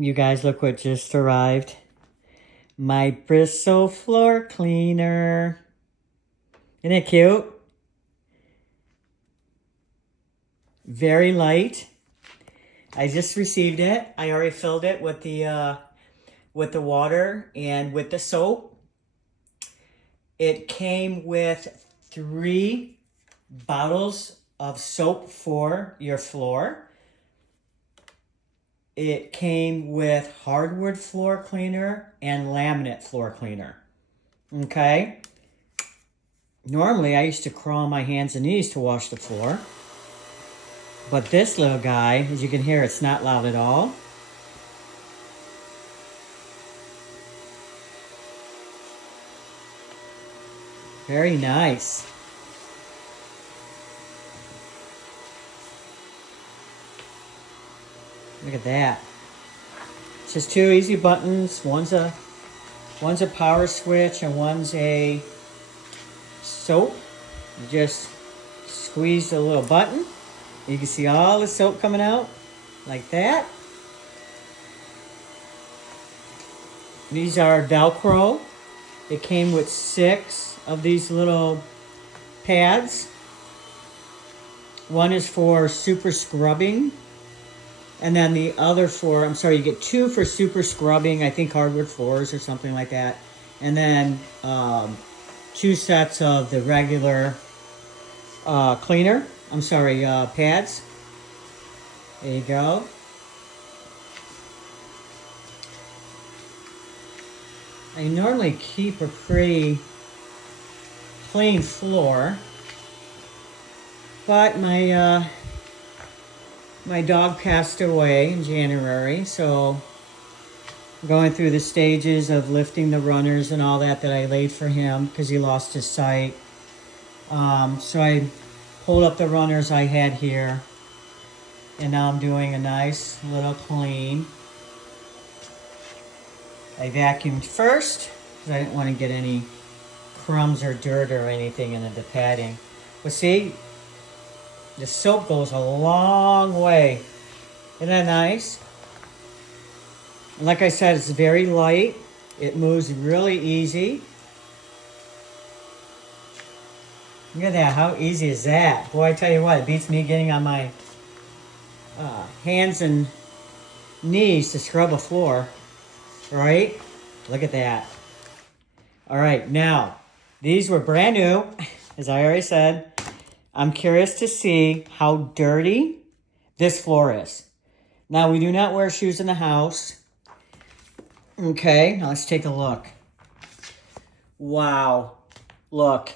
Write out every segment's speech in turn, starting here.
You guys, look what just arrived. My Bristle floor cleaner. Isn't it cute? Very light. I just received it. I already filled it with the water and with the soap. It came with 3 bottles of soap for your floor. It came with hardwood floor cleaner and laminate floor cleaner. Okay? Normally, I used to crawl on my hands and knees to wash the floor. But this little guy, as you can hear, it's not loud at all. Very nice. Look at that. It's just 2 easy buttons. One's a power switch and one's a soap. You just squeeze the little button. You can see all the soap coming out like that. These are Velcro. It came with 6 of these little pads. One is for super scrubbing. And then the other you get 2 for super scrubbing, I think hardwood floors or something like that. And then 2 sets of the regular pads. There you go. I normally keep a pretty clean floor, but my dog passed away in January, so I'm going through the stages of lifting the runners and all that I laid for him because he lost his sight. So I pulled up the runners I had here, and now I'm doing a nice little clean. I vacuumed first because I didn't want to get any crumbs or dirt or anything into the padding. But see, the soap goes a long way. Isn't that nice? And like I said, it's very light. It moves really easy. Look at that. How easy is that? Boy, I tell you what, it beats me getting on my hands and knees to scrub a floor. Right? Look at that. All right, now, these were brand new, as I already said. I'm curious to see how dirty this floor is. Now, we do not wear shoes in the house. Okay, now let's take a look. Wow, look.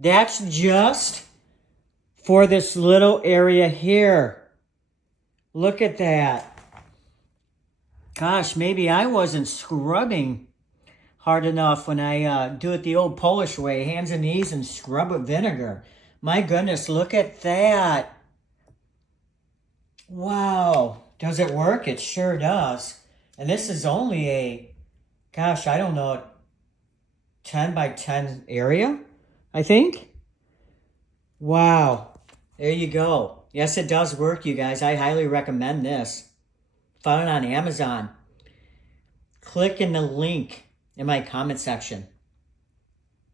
That's just for this little area here. Look at that. Gosh, maybe I wasn't scrubbing hard enough when I do it the old Polish way, hands and knees and scrub with vinegar. My goodness, look at that. Wow. Does it work? It sure does. And this is only a, gosh, I don't know, 10 by 10 area, I think. Wow. There you go. Yes, it does work, you guys. I highly recommend this. Found it on Amazon. Click in the link in my comment section.